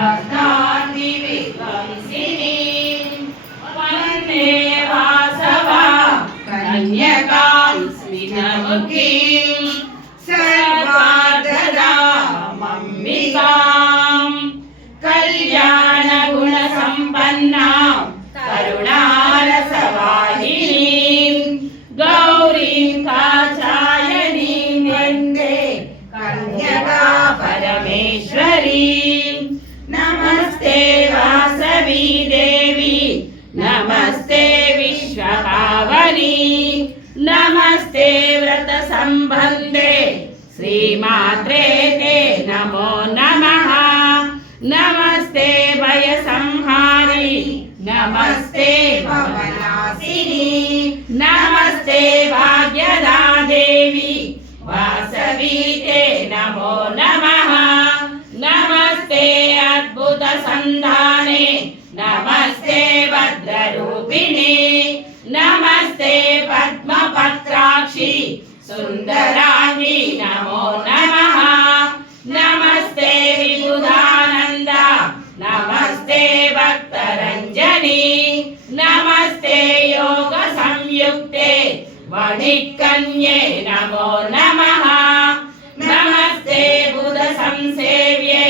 वर्धाति विध्वंसिनी वन्दे वासवा कन्यकां स्मितमुखीं सर्वार्थदामम्बिकां कल्याणगुणसम्पन्नां करुणारसवाहिनीं गौरीं काचायनीं वन्दे कन्यका परमेश्वरी। नमस्ते वासवी देवी नमस्ते विश्वपावनी नमस्ते व्रतसम्बन्धे श्रीमात्रे ते नमो नमः। नमस्ते भयसंहारी नमस्ते भवनाशिनी नमस्ते भाग्यदा देवी वासवी ते नमो नमः। नमस्ते अद्भुत संधाने नमस्ते भद्ररूपिणे नमस्ते पद्मपत्राक्षी सुंदरांगी नमो नमः। नमस्ते विबुधानंद नमस्ते भक्तरंजनी नमस्ते योग संयुक्ते वणिकन्ये नमो नमः। नमस्ते बुध संसेव्ये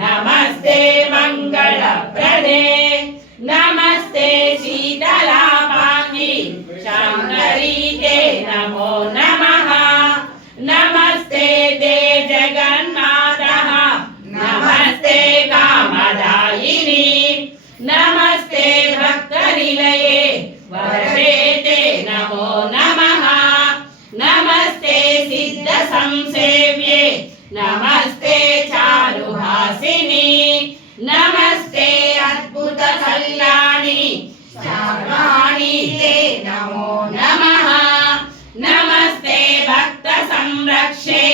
नमस्ते मंगलप्रदे नमस्ते शीतलापांगी शंकरी ते नमो नमः। नमस्ते ते जगन्मातः नमस्ते कामदायिनी नमस्ते भक्तनिलये वरदे ते नमो नमः। नमस्ते सिद्ध संसेव्ये नमस्ते चारुहासिनी नमस्ते अद्भुत कल्याणी सर्वाणि ते नमो नमः। नमस्ते भक्त संरक्षे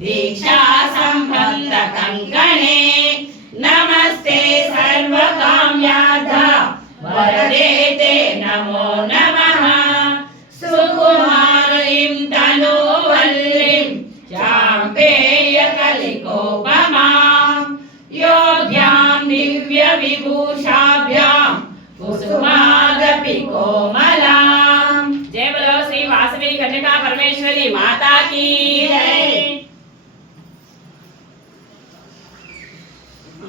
दीक्षा संबंध कंकणे नमस्ते सर्वकाम्यार्थ वरदे ते नमो नमः। सुकुमारीं तनुवल्लीं चाम्पेयकलिकोपमां योग्यां दिव्यविभूषाभ्यां कुसुमादपि कोमलां। जय बोलो श्री वासवी कन्यका परमेश्वरी माता की जय।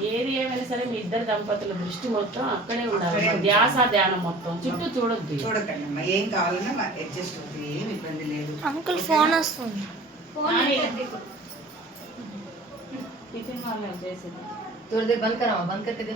ఏది ఏమైనా సరే మీ ఇద్దరు దంపతుల దృష్టి మొత్తం అక్కడే ఉండాలి. ధ్యాస ధ్యానం మొత్తం చుట్టూ చూడొద్దు. చూడకండి అమ్మా, ఏం కావాలన్నా అడ్జస్ట్ అవుతుంది, ఏం ఇబ్బంది లేదు. అంకుల్ ఫోన్ వస్తుంది. కిచెన్ వాళ్ళు చేసేది थोड़ी देर बंद कराओ, बंद करके दे।